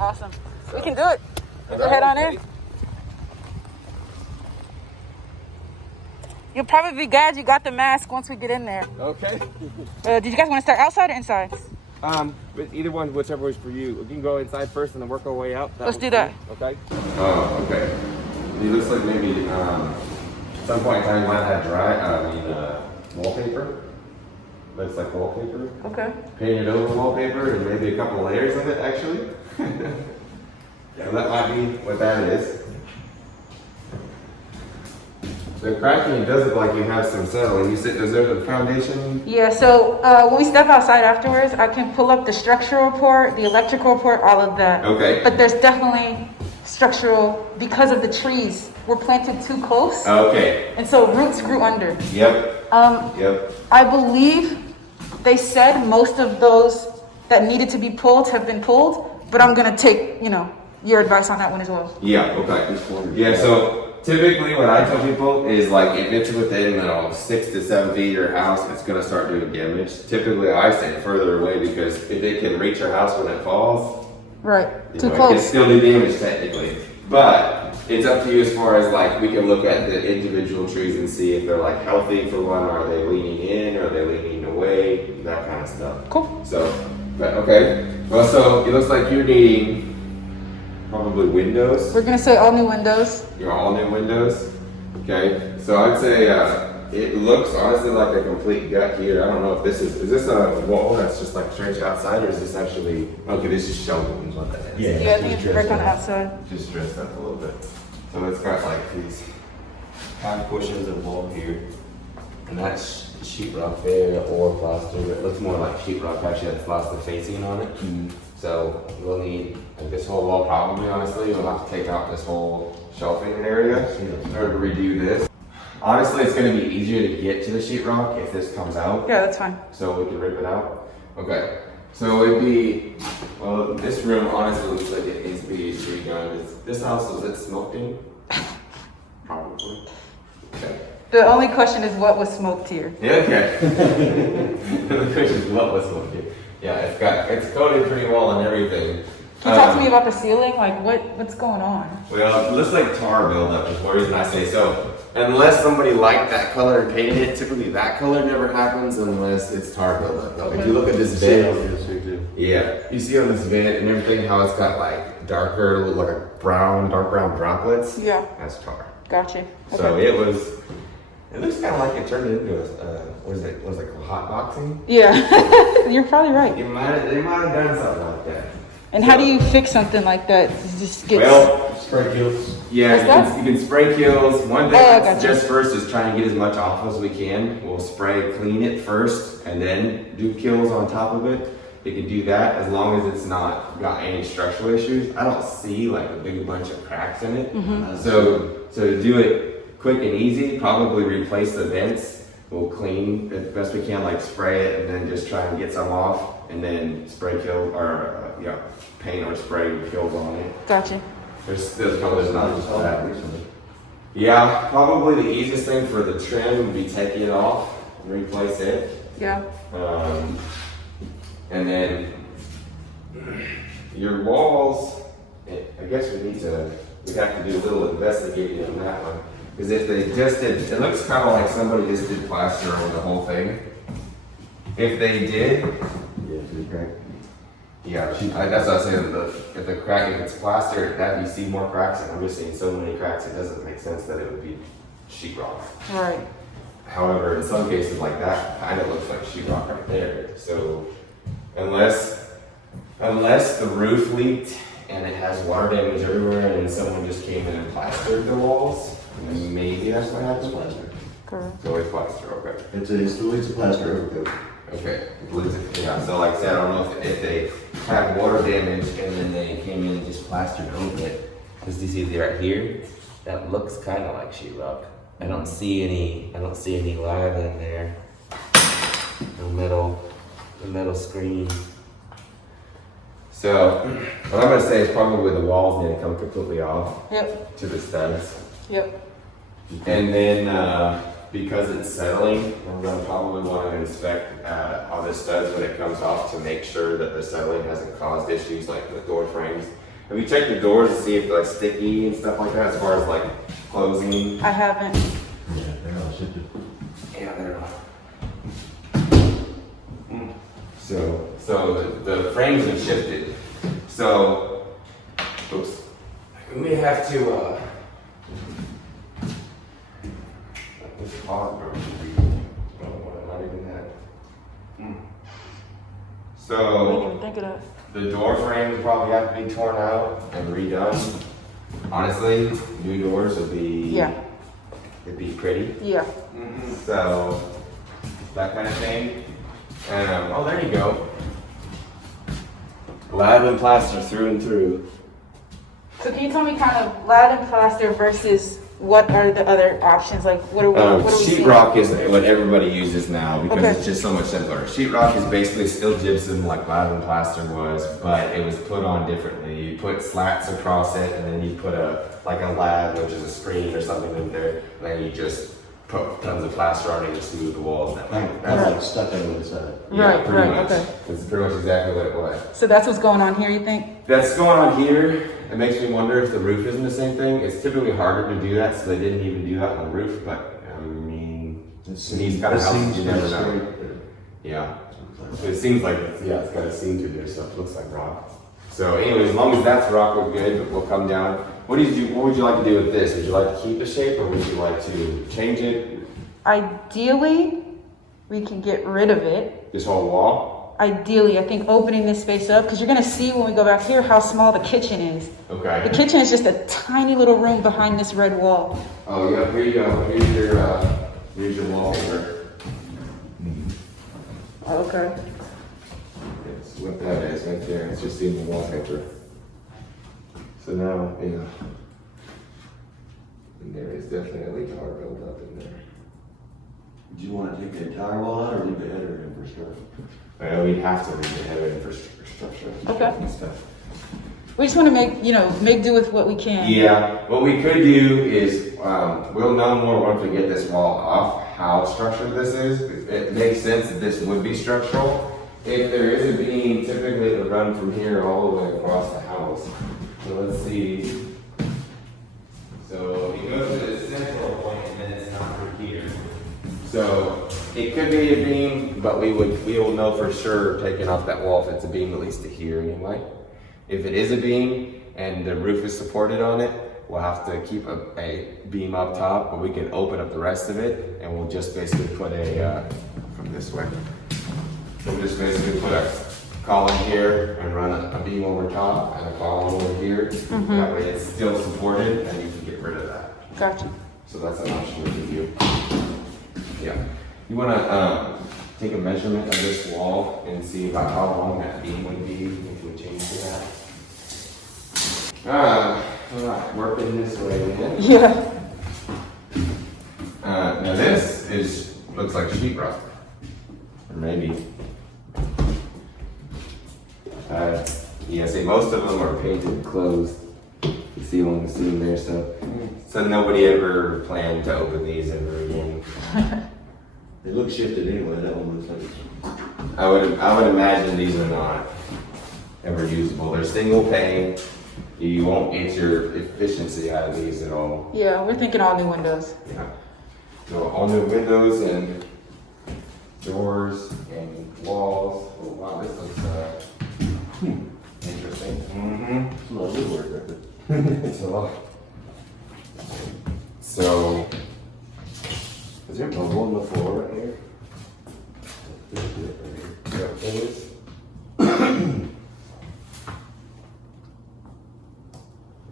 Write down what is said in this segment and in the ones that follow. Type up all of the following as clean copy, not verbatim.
Awesome. We can do it. Go ahead on in. You'll probably be glad you got the mask once we get in there. Okay. Did you guys want to start outside or inside? But either one, whichever is for you. We can go inside first and then work our way out. Let's do that. Okay. Oh, okay. It looks like maybe at some point in time you might have wallpaper. Looks like wallpaper. Okay. Painted over wallpaper and maybe a couple of layers of it actually. So that might be what that is. The cracking, it does look like you have some settling. You said, is there the foundation? Yeah, so when we step outside afterwards, I can pull up the structural report, the electrical report, all of that. Okay. But there's definitely structural, because of the trees were planted too close. Okay. And so roots grew under. Yep. Yep. I believe they said most of those that needed to be pulled have been pulled, but I'm gonna take, your advice on that one as well. Yeah, okay. Yeah, so typically what I tell people is like if it's within 6 to 7 feet of your house, it's gonna start doing damage. Typically I say further away because if it can reach your house when it falls, right, too it close. can still do damage technically. But it's up to you as far as like we can look at the individual trees and see if they're like healthy for one, are they leaning in, are they leaning away, that kind of stuff. Cool. So, but okay. Well, so it looks like you're needing probably windows. We're gonna say all new windows. You're all new windows. Okay. So I'd say it looks honestly like a complete gut here. I don't know if this is this a wall that's just like straight outside, or is this actually okay? This is shoveled is what that is. Yeah, I think it's brick on the outside. Just dressed up a little bit. So it's got like these half portions of wall here, and that's sheetrock there or plaster. It looks more like sheetrock actually has plaster facing on it. Mm-hmm. So we'll need this whole wall probably, honestly. We'll have to take out this whole shelving area in order to redo this. Honestly, it's going to be easier to get to the sheetrock if this comes out. Yeah, that's fine. So we can rip it out. Okay. So it'd be, well, this room honestly looks like it needs to be redone. This house, was it smoking? Probably. Okay. The only question is what was smoked here. Yeah, okay. The question is what was smoked here. Yeah, it's coated pretty well and everything. Can you talk to me about the ceiling? Like what's going on? Well, it looks like tar buildup is the reason I say so. Unless somebody liked that color and painted it, typically that color never happens unless it's tar buildup. Okay. If you look at this vent, yeah, you see on this vent and everything how it's got like darker, like a dark brown droplets. Yeah. That's tar. Gotcha. Okay. So it looks kind of like it turned into was it hot boxing? Yeah, you're probably right. They might have done something like that. And how do you fix something like that? It just gets... Well, spray kills. Yeah, you can spray kills. One thing I gotcha. suggest first is try and get as much off as we can. We'll clean it first, and then do kills on top of it. You can do that as long as it's not got any structural issues. I don't see like a big bunch of cracks in it. Mm-hmm. So to do it quick and easy, probably replace the vents. We'll clean as best we can, like spray it, and then just try and get some off, and then spray kill or paint or spray kills on it. Gotcha. There's probably not just that. Yeah, probably the easiest thing for the trim would be taking it off and replace it. Yeah. And then your walls, I guess we'd have to do a little investigating on that one. Because if they just did, it looks kind of like somebody just did plaster over the whole thing. If they did, yeah, that's what I was saying. If it's plaster, you see more cracks, and I'm just seeing so many cracks, it doesn't make sense that it would be sheetrock. Right. However, in some cases like that, kind of looks like sheetrock right there. So, unless the roof leaked and it has water damage everywhere, and someone just came in and plastered the walls, maybe that's what happened. Plaster. Correct. It's always plaster, okay. It's a plaster overcoat. Okay, yeah, so like I said, I don't know if they had water damage and then they came in and just plastered over it. Because you see right here, that looks kind of like sheetrock. I don't see any lime in there. The metal screen. So, what I'm gonna say is probably the walls need to come completely off. Yep. To the studs. Yep. And then, because it's settling, we're going to probably want to inspect all the studs when it comes off to make sure that the settling hasn't caused issues like with door frames. Have you checked the doors to see if they're like sticky and stuff like that as far as like closing? I haven't. Yeah, they're all shifted. Yeah, they're. So the frame's been shifted. So, oops. We may have to. This closet door should be. Oh, not even that. I didn't So even think of that. the door frame would probably have to be torn out and redone. Honestly, new doors would be. Yeah. It'd be pretty. Yeah. So that kind of thing. Oh, there you go. Lab and plaster through and through. So can you tell me kind of lab and plaster versus what are the other options? Like what are we seeing? Sheetrock is what everybody uses now because Okay. it's just so much simpler. Sheetrock is basically still gypsum like lab and plaster was, but it was put on differently. You put slats across it, and then you put a lab, which is a screen or something in there, and then you just put tons of plaster on it and smooth the walls. Kind of like stuck on the side. Right, pretty right, much. okay. That's pretty much exactly what it was. So that's what's going on here, you think? That's going on here. It makes me wonder if the roof isn't the same thing. It's typically harder to do that, so they didn't even do that on the roof. But I mean, these kind of houses, you never know. Yeah, it seems like it's got a seam through there, so it looks like rock. So, anyways, as long as that's rock, we're good. But we'll come down. What would you like to do with this? Would you like to keep the shape, or would you like to change it? Ideally, we can get rid of it. This whole wall? Ideally, I think opening this space up, because you're gonna see when we go back here how small the kitchen is. Okay. The kitchen is just a tiny little room behind this red wall. Oh yeah, here you go. Here's your wallpaper. Okay. That's what that is right there. It's just in the wallpaper. So now, and there is definitely tar buildup in there. Do you want to take the entire wall out or leave the header in for sure? Well, we'd have to leave the header infrastructure. Okay. And stuff. We just want to make do with what we can. Yeah, what we could do is, we'll know more once we get this wall off, how structured this is. It makes sense that this would be structural. If there is a beam, typically it would run from here all the way across the house. So let's see. So you go to the central point and then it's not through here. So it could be a beam, but we will know for sure taking off that wall if it's a beam at least to here anyway. If it is a beam and the roof is supported on it, we'll have to keep a beam up top, but we can open up the rest of it and we'll just basically put from this way. We'll just basically put a column here and run a beam over top and a column over here. That way it's still supported and you can get rid of that. Gotcha. So that's an option we can do. Yeah. You want to take a measurement of this wall and see about how long that beam would be if we change to that. All right, working this way then. Yeah. Now this looks like sheetrock, or maybe. Yeah, see, most of them are painted closed. The ceiling is sitting there, so nobody ever planned to open these ever again. They look shifted anyway. That one looks like. I would imagine these are not ever usable. They're single pane. You won't get your efficiency out of these at all. Yeah, we're thinking all new windows. Yeah. So all new windows and doors and walls. Oh wow, this looks interesting. Mm-hmm. It's a lot of woodwork right there. It's a lot. So, is there bubble on the floor right here? Yep, there is.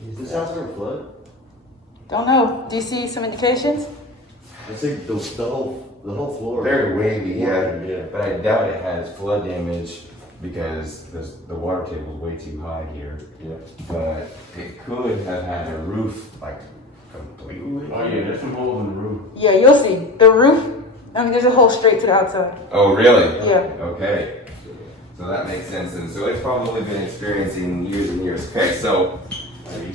Is this house ever flood? Don't know. Do you see some indications? I think the whole floor. Very wavy, yeah. Yeah. But I doubt it has flood damage because the water table is way too high here. Yeah. But it could have had a roof like completely. Oh yeah, there's some holes in the roof. Yeah, you'll see. The roof, I mean, there's a hole straight to the outside. Oh, really? Yeah. Okay. So that makes sense. And so it's probably been experiencing years and years. Okay, so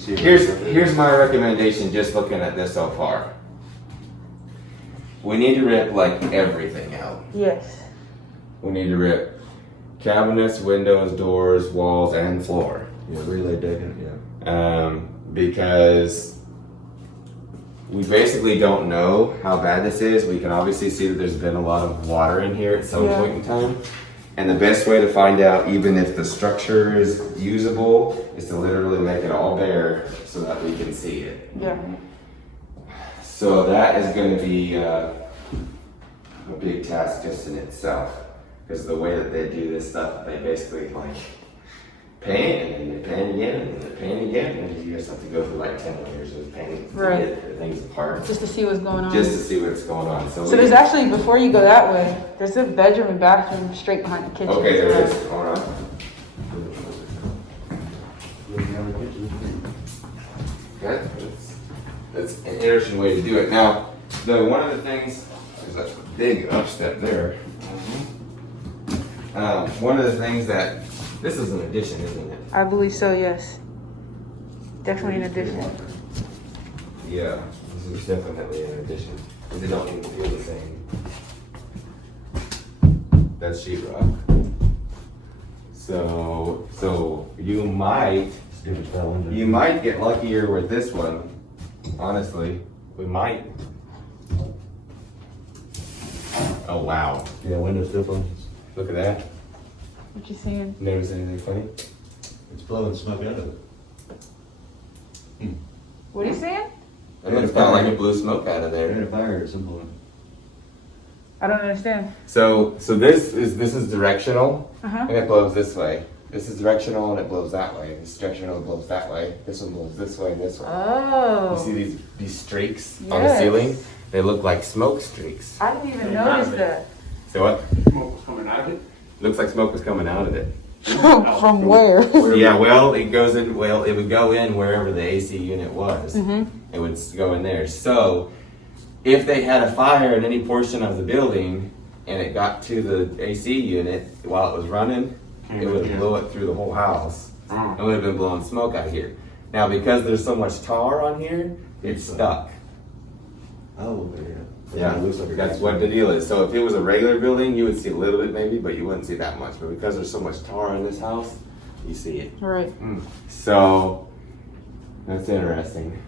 here's my recommendation just looking at this so far. We need to rip like everything out. Yes. We need to rip cabinets, windows, doors, walls, and floor. Yeah, relay decking, yeah. Because we basically don't know how bad this is. We can obviously see that there's been a lot of water in here at some point in time. And the best way to find out even if the structure is usable is to literally make it all bare so that we can see it. Yeah. So that is going to be a big task just in itself. Because the way that they do this stuff, they basically like paint and then they paint again and then they paint again. And you just have to go through like 10 layers of paint to get things apart. Just to see what's going on. Just to see what's going on. So there's actually, before you go that way, there's a bedroom and bathroom straight behind the kitchen. Okay, there it is. Hold on. Okay, that's an interesting way to do it. Now, one of the things, there's a big upstep there. One of the things that, this is an addition, isn't it? I believe so, yes. Definitely an addition. Yeah, this is definitely an addition. Because they don't even feel the same. That's sheetrock. So you might get luckier with this one. Honestly, we might. Oh wow. Yeah, window still. Look at that. What you seeing? Notice anything funny? It's blowing smoke out of it. What are you saying? I mean, it felt like it blew smoke out of They're in there. a fire at some point. I don't understand. So this is directional, Uh-huh. and it blows this way. This is directional and it blows that way. This is directional and it blows that way. This one blows this way and this way. Oh. You see these streaks on the Yes. ceiling? They look like smoke streaks. I didn't even notice that. So what? Smoke was coming out of it. Looks like smoke was coming out of it. From where? Yeah, well, it goes in. Well, it would go in wherever the AC unit was. It would go in there. So, if they had a fire in any portion of the building and it got to the AC unit while it was running, it would blow it through the whole house. It would have been blowing smoke out here. Now, because there's so much tar on here, it's stuck. Oh, yeah. Yeah, It looks like a that's what the deal is. So if it was a regular building, you would see a little bit maybe, but you wouldn't see that much. But because there's so much tar in this house, you see it. Right. So that's interesting.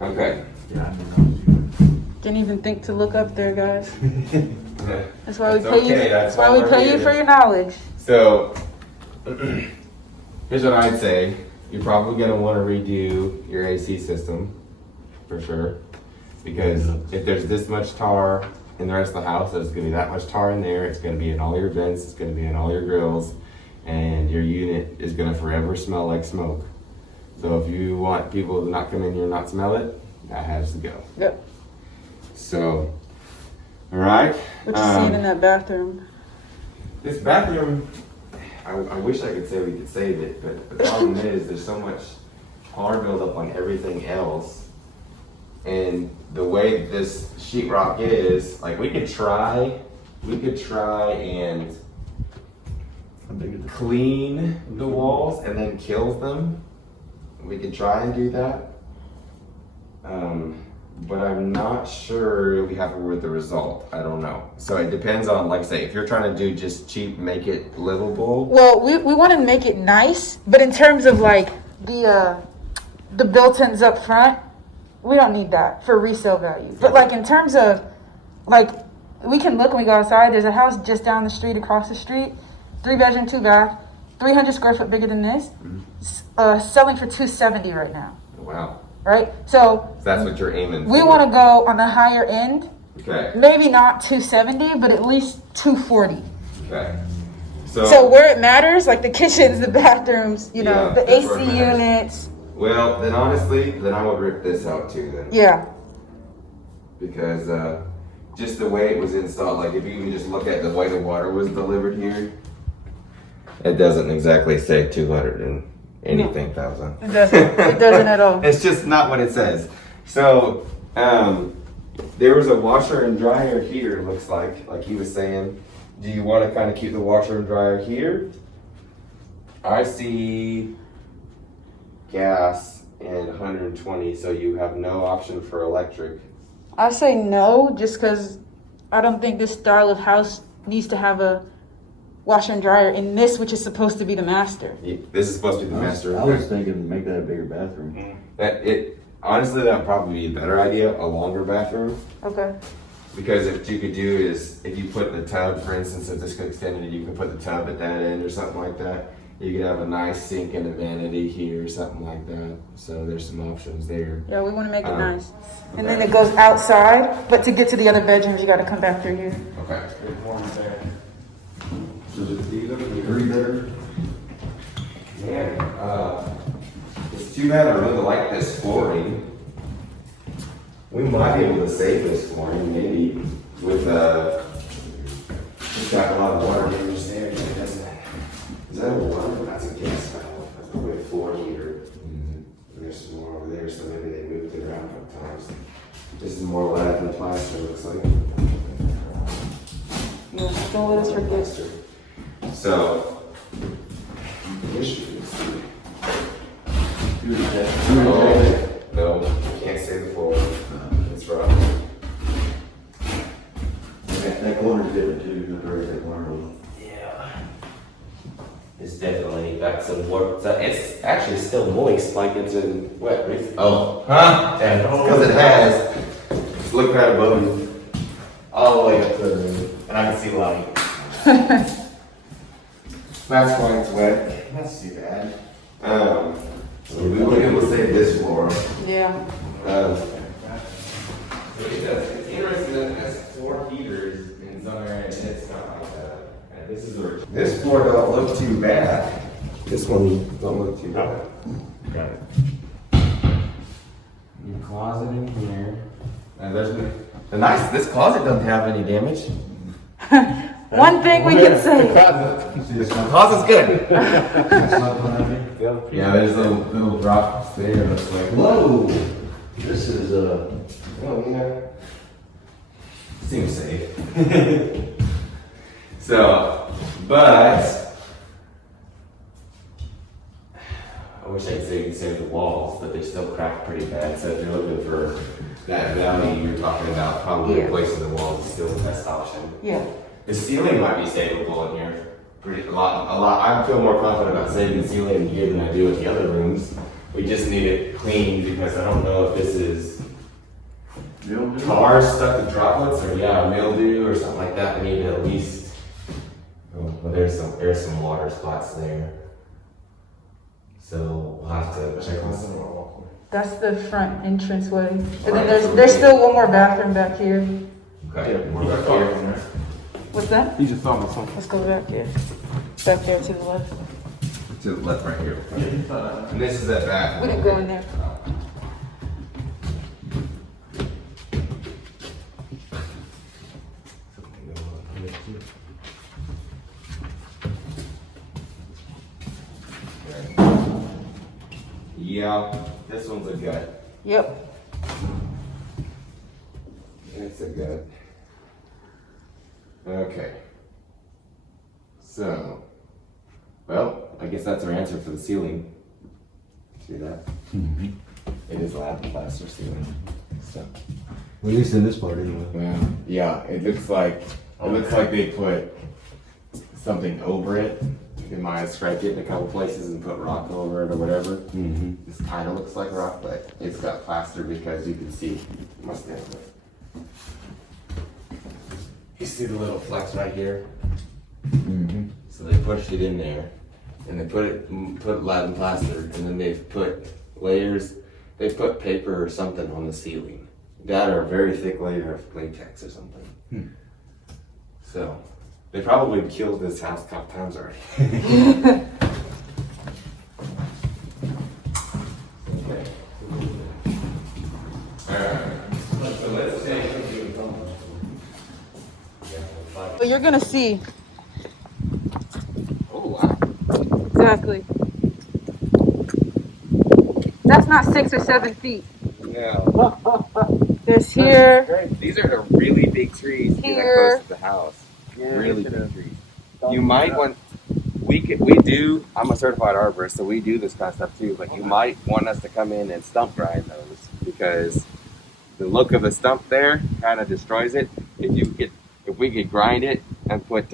Okay. Yeah, Didn't even think to look up there, guys. Yeah. That's why we That's pay you. okay, That's why we we're pay you here. for your knowledge. So here's what I'd say. You're probably gonna want to redo your AC system for sure. Because if there's this much tar in the rest of the house, there's gonna be that much tar in there. It's gonna be in all your vents, it's gonna be in all your grills, and your unit is gonna forever smell like smoke. So if you want people to not come in here and not smell it, that has to go. Yep. So, all right. What you seeing in that bathroom? This bathroom, I wish I could say we could save it, but the problem is there's so much tar buildup on everything else. And the way this sheetrock is, like we could try and clean the walls and then kill them. We could try and do that. But I'm not sure you'll be happy with the result. I don't know. So it depends on, like say, if you're trying to do just cheap, make it livable. Well, we want to make it nice, but in terms of like the built-ins up front, we don't need that for resale value. But like in terms of like, we can look when we go outside. There's a house just down the street, across the street, 3-bedroom, 2-bath, 300 square foot bigger than this, selling for $270 right now. Wow. Right? So That's what you're aiming for. we want to go on the higher end. Okay. Maybe not 270, but at least 240. Okay. So where it matters, like the kitchens, the bathrooms, you know, Yeah, the that's AC where it matters. units. Well, then honestly, then I would rip this out too then. Yeah. Because just the way it was installed, like if you even just look at the way the water was delivered here, it doesn't exactly say 200 and anything thousand. It doesn't. It doesn't at all. It's just not what it says. So there was a washer and dryer here, looks like he was saying. Do you want to kind of keep the washer and dryer here? I see gas and 120, so you have no option for electric. I say no, just because I don't think this style of house needs to have a washer and dryer in this, which is supposed to be the master. Yeah, this is supposed to be the master. I was thinking make that a bigger bathroom. Honestly, that would probably be a better idea, a longer bathroom. Okay. Because if you could do is, if you put the tub, for instance, if this could extend it, you could put the tub at that end or something like that. You could have a nice sink and a vanity here or something like that. So there's some options there. Yeah, we want to make it nice. And okay. then it goes outside, but to get to the other bedrooms, you got to come back through here. Okay. So is it either 3-bedroom? Yeah. It's too bad I really like this flooring. We might be able to save this flooring, maybe, with it's got a lot of water damage there. It doesn't. Is that a water? That's a gas valve. That's probably a floor heater. And there's some more over there, so maybe they moved it around a couple times. This is more lead than plaster, looks like. Yeah, don't let us forget. So, the issue is. No, can't save the floor. It's rough. That corner's different too, that corner. Yeah. It's definitely got some work. So it's actually still moist, like it's in wet. Oh, huh? Because it has. Just look right above you. All the way up to the roof. And I can see light. That's why it's wet. That's too bad. So we were able to save this floor. Yeah. It's interesting that it has 4 heaters in some areas, and it's not like that. And this floor don't look too bad. This one don't look too bad. Got it. Your closet in here. And there's this closet doesn't have any damage. One thing we can say. This closet's good. Yeah, there's little drops there. That's like, Whoa! This is well, yeah. Seems safe. So, but I wish I could say you could save the walls, but they're still cracked pretty bad. So if you're looking for that value you're talking about, probably Yeah. replacing the walls is still the best option. Yeah. The ceiling might be savable in here. A lot. I feel more confident about saving the ceiling in here than I do in the other rooms. We just need it cleaned because I don't know if this is tar stuck with droplets or mildew or something like that. We need to at least. Oh, well, there's some water spots there. So we'll have to check on some more. That's the front entranceway. And then there's still one more bathroom back here. Okay. More back here. What's that? You just saw my phone. Let's go back there. Back there to the left. To the left, right here. And this is that back. We didn't go in there. Yeah, this one's a gut. Yep. It's a gut. Okay. So, well, I guess that's our answer for the ceiling. See that? It is lab and plaster ceiling. So, Well, at least in this part anyway. well, yeah, it looks like they put something over it. They might have striped it in a couple places and put rock over it or whatever. Mm-hmm. This kind of looks like rock, but it's got plaster because you can see. Must have. You see the little flex right here? Mm-hmm. So they pushed it in there, and they put lead and plaster, and then they've put layers. They put paper or something on the ceiling. That or a very thick layer of latex or something. So they probably killed this house a couple times already. Okay. Alright. So let's take. But you're gonna see. Oh wow. Exactly. That's not 6 or 7 feet. No. There's here. These are the really big trees to get Here. close to the house. Really big trees. You might want. We do. I'm a certified arborist, so we do this kind of stuff too. But you might want us to come in and stump grind those because the look of the stump there kind of destroys it. If we could grind it and put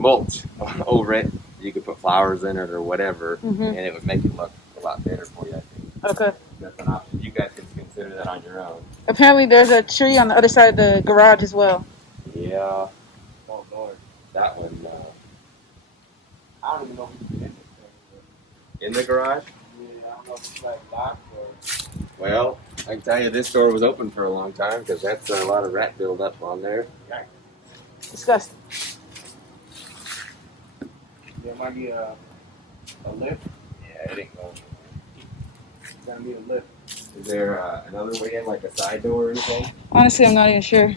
mulch over it. You could put flowers in it or whatever, Mhm. and it would make it look a lot better for you, I think. Okay. That's an option. You guys can consider that on your own. Apparently, there's a tree on the other side of the garage as well. Yeah. Oh, Lord. That one, I don't even know if you can enter in the garage? I don't know if it's like locked or. Well, I can tell you this door was open for a long time because that's a lot of rat buildup on there. Disgusting. There might be a lift. Yeah, it ain't going. It's gonna be a lift. Is there another way in, like a side door or anything? Honestly, I'm not even sure.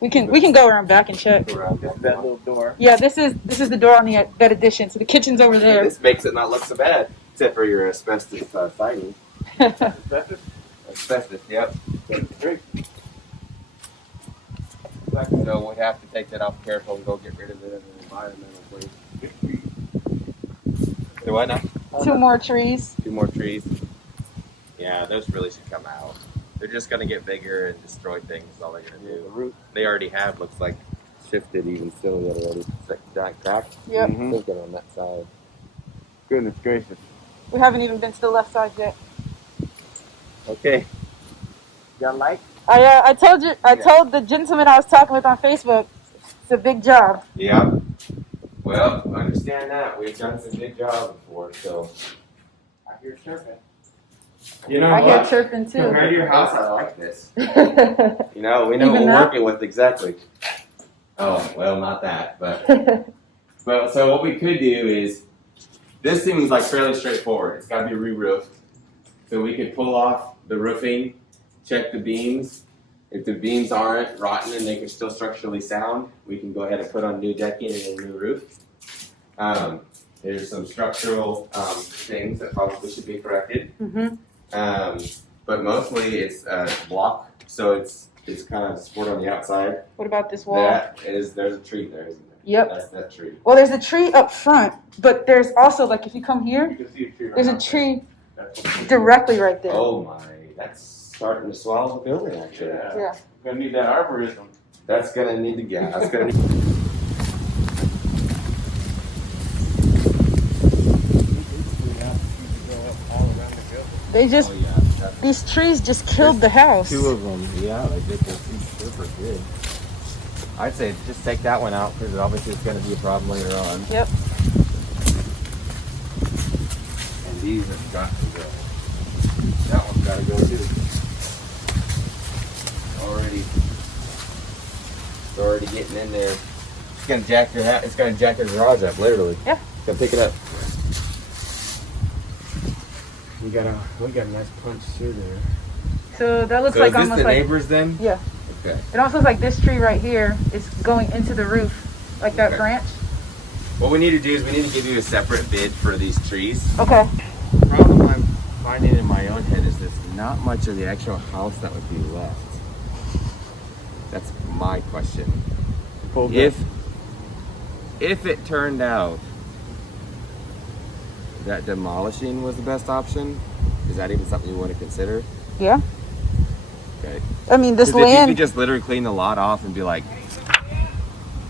We can go around back and check. Around Just that little door. Yeah, this is the door on the that addition. So the kitchen's over there. This makes it not look so bad, except for your asbestos siding. Asbestos? Asbestos, yep. Great. So we have to take that off careful and go get rid of it as an environmental place. Do what now? 2 more trees. 2 more trees. Yeah, those really should come out. They're just gonna get bigger and destroy things. Is all they're gonna do. The root. They already have. Looks like shifted even still yet already. That cracked. Yep. Sinking on that side. Goodness gracious. We haven't even been to the left side yet. Okay. Got light? I told the gentleman I was talking with on Facebook, it's a big job. Yeah. Well, understand that we've done some big jobs before, so. I hear chirping. You know I hear what? chirping too. Compared to your house, I like this. You know, we know Even what we're that? working with exactly. Oh, well, not that, but. Well, so what we could do is, this seems like fairly straightforward. It's got to be re-roofed. So we could pull off the roofing, check the beams. If the beams aren't rotten and they are still structurally sound, we can go ahead and put on new decking and a new roof. There's some structural things that probably should be corrected. Mm-hmm. But mostly it's block, so it's kind of support on the outside. What about this wall? There's a tree there, isn't there? Yep. That's that tree. Well, there's a tree up front, but there's also, like, if you come here, You can see a tree right there's a now. tree That's what- directly right there. Oh my, that's starting to swallow the building actually. Yeah. Yeah. Gonna need that arborism. That's gonna need to get. That's gonna. They just, these trees just killed the house. 2 of them, yeah, they did. They're super good. I'd say just take that one out because obviously it's going to be a problem later on. Yep. And these have got to go. That one's got to go too. It's already getting in there. It's going to jack your hat. It's going to jack your garage up, literally. Yeah. Come pick it up. We got a nice punch through there. So that looks So like is this almost the like, neighbors then? yeah. Okay. It almost looks like this tree right here is going into the roof, like that Okay. branch. What we need to do is we need to give you a separate bid for these trees. Okay. The problem I'm finding in my own head is there's not much of the actual house that would be left. That's my question. If it turned out that demolishing was the best option, is that even something you want to consider? Yeah. Okay. I mean, this 'Cause if you land. could just literally clean the lot off and be like,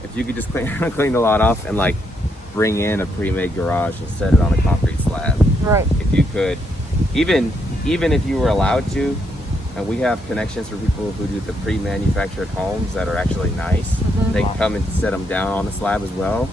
if you could just clean the lot off and like bring in a pre-made garage and set it on a concrete slab. Right. If you could, even if you were allowed to, and we have connections for people who do the pre-manufactured homes that are actually nice. Mhm. They can come and set them down on the slab as well.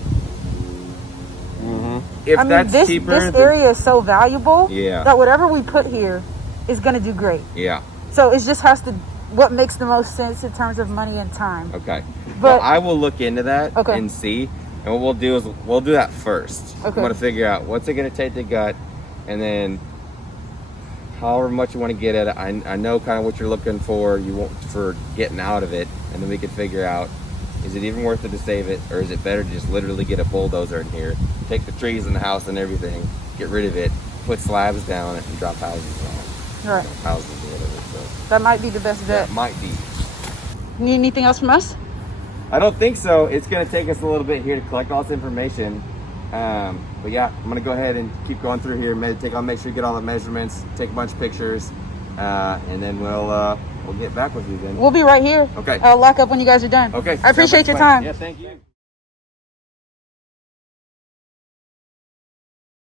Mm-hmm. If I mean, that's this cheaper, this then- area is so valuable Yeah. that whatever we put here is gonna do great. Yeah. So it just has to what makes the most sense in terms of money and time. Okay. But Well, I will look into that Okay. and see. And what we'll do is we'll do that first. Okay. I'm gonna figure out what's it gonna take to gut, and then however much you want to get at it. I know kind of what you're looking for. You want for getting out of it, and then we can figure out is it even worth it to save it, or is it better to just literally get a bulldozer in here, take the trees in the house and everything, get rid of it, put slabs down it, and drop houses on it. right. Houses or whatever. So That might be the best bet. that might be. Need anything else from us? I don't think so. It's going to take us a little bit here to collect all this information. But yeah, I'm going to go ahead and keep going through here. Make sure you get all the measurements, take a bunch of pictures, and then we'll get back with you then. We'll be right here. Okay. I'll lock up when you guys are done. Okay. I appreciate your time. Yeah, thank you.